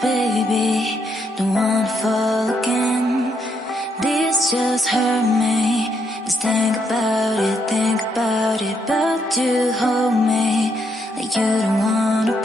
baby, don't wanna fall again. This just hurt me. Just think about it, but you hold me like you don't wanna